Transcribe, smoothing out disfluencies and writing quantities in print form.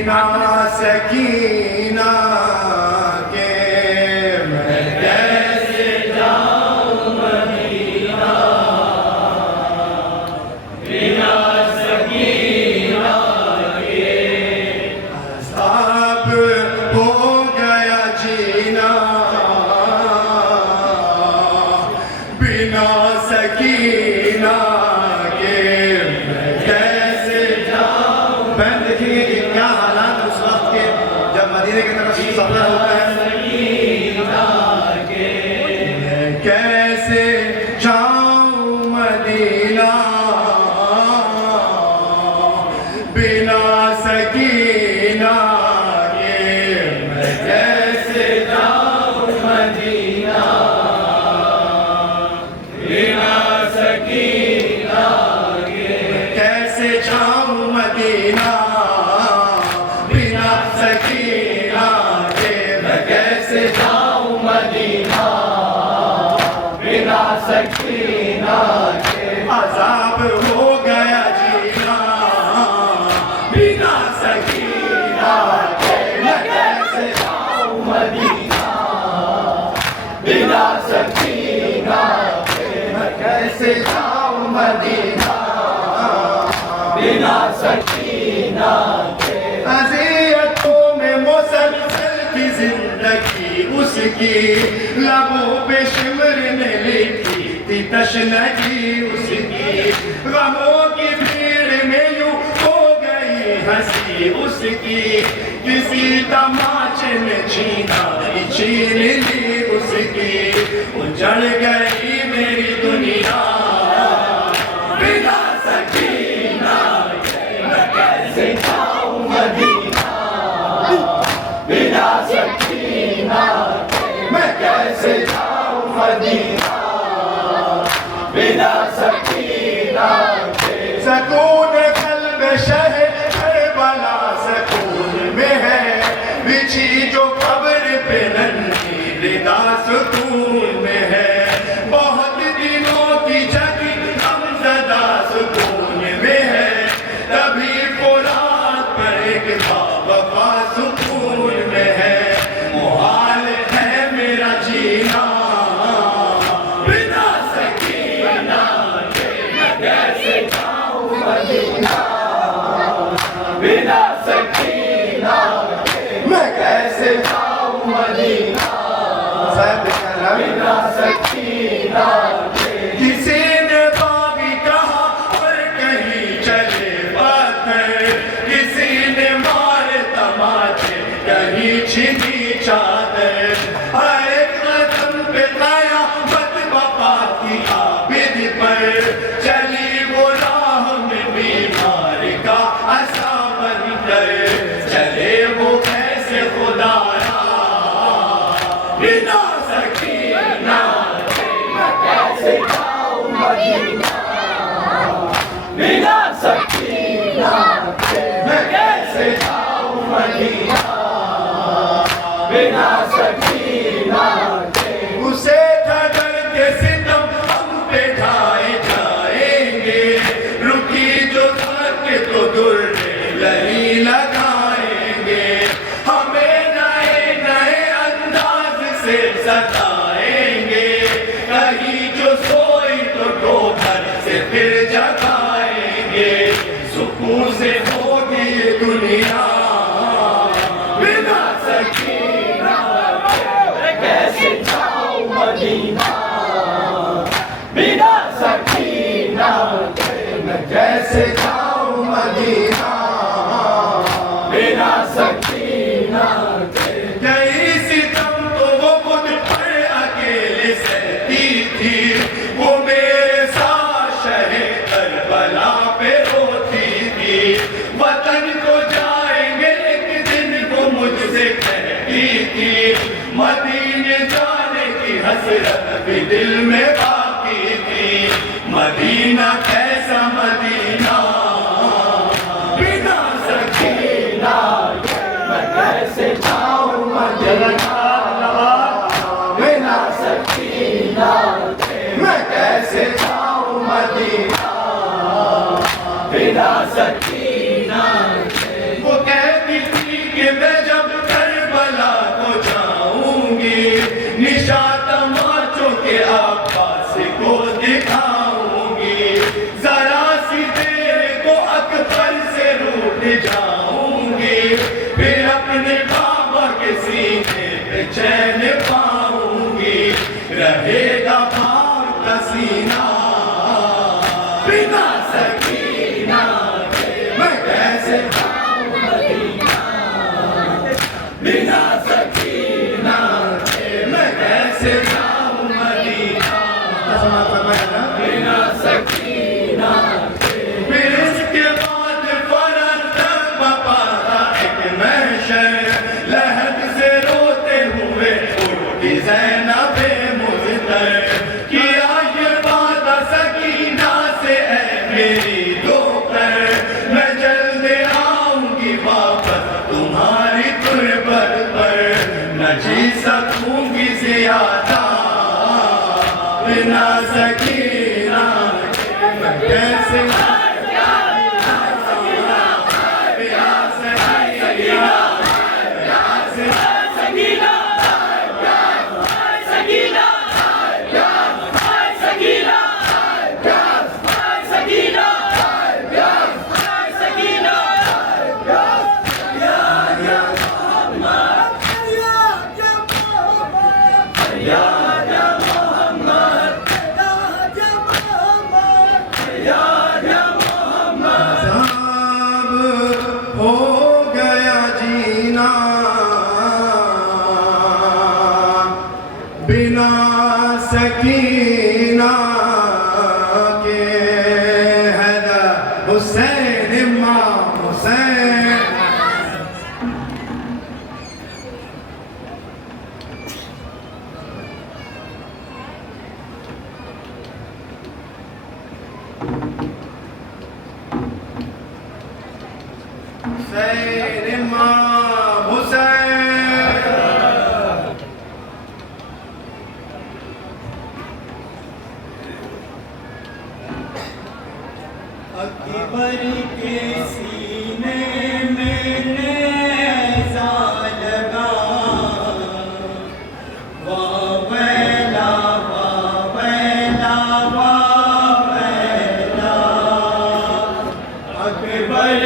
बिना सकीना के मैं कैसे जाऊं मदीना, बिना सकीना के अज़ाब हो गया जीना, बिना सकीना के मैं कैसे जाऊं। बहन देखिए कि क्या हालात उस वक्त के जब मदीने की तरफ सफर होता है। मैं कैसे जाऊं मदीना, बिना सकीना के मैं कैसे जाऊं मदीना, बिना सकीना के कैसे जाऊं मदीना, बिना सकीना के मैं कैसे जाऊं मदीना, बिना सकीना के अज़ाब हो गया जीना, बिना सकीना के मैं कैसे जाऊं मदीना, बिना सकीना के मैं कैसे जाऊं मदीना, बिना सकीना के अज़ियतों में मुसलसल की जिंदगी उसकी, लबों पे शिमर ने लिखी थी तशनगी उसकी, गमों की भीड़ में यूं हो गई हंसी उसकी, किसी तमाचे ने छीना छीन ली उसकी, उजड़ गई मेरी दुनिया, बिना सकीना के मैं कैसे जाऊं मदीना, बिना सकीना के मैं कैसे जाऊं मदीना, बिना सकीना के सकून कल्ब शहर करबला सकून में है, बिछी जो कब्र पे नन्ही रिदा सुकून में है, बहुत दिनों की जगी गमज़दा सुकून में है, तभी फुरात पर एक बावफा सुकून में है, मुहाल है मेरा जीना, बिना सकीना के मैं कैसे जाऊं मदीना, बिना सकीना के मैं कैसे जाऊं मदीना, बिना सकीना के किसी ने बागी कहा और कहीं चले पत्थर, किसी ने मारे तमाचे कहीं छिनी चादर, हर एक कदम पे लाया बद वफा की आबिद पर, चली वो राह में बीमार का असा बनकर, चले वो कैसे खुदारा, बिना सकीना के मैं कैसे जाऊं मदीना, बिना सकीना के मैं कैसे जाऊं मदीना, बिना सकीना के उसे ठहर के सितम हम पे ढाए जाएंगे, रुकी जो थक तो दुर्रे लही लगाएंगे, हमें नए नए अंदाज से सताएंगे, कहीं जो सोई तो ठोकर से फिर जगाएंगे, सुकून से होगी ये दुनिया, बिना सकीना के मैं कैसे जाऊं मदीना, बिना सकीना के मैं कैसे जाऊं मदीना, बिना सकीना के कई सितम तो वो खुद पर अकेले सहती थी, वो मेरे साथ शहर करबला पे रोती थी, वतन को जाएंगे एक दिन वो मुझसे कहती थी, मदीने जाने की हसरत भी दिल में बाकी थी, मदीना कैसा मदीना, बिना सकीना के मैं कैसे जाऊं मदीना, बिना सकीना के मैं कैसे जाऊं मदीना, बिना सकीना के वो कहती फिर अपने बाबा के सीने पे चैन पाऊंगी, रहेगा भाव का सीना। बिना सकीना के मैं कैसे जाऊं मदीना, बिना सकीना के मैं कैसे जाऊं मदीना, बिना सकीना के। फिर इसके बाद फरज पापा था एक महशर, लहद से रोते हुए उठती ज़ैनबे मुज़्तर, किया ये वादा सकीना से ऐ मेरी दोपहर, मैं जल्द आऊंगी वापस तुम्हारी तुरबत पर, न जी सकूंगी ज़्यादा बिना सकीना के मैं कैसे हो गया जीना बिना सकीना के, हैदर हुसैन इमाम हुसैन। हुसैन इमाम हुसैन। अकबर के सीने में नेज़ा लगा, वावैला वावैला वावैला। अकबर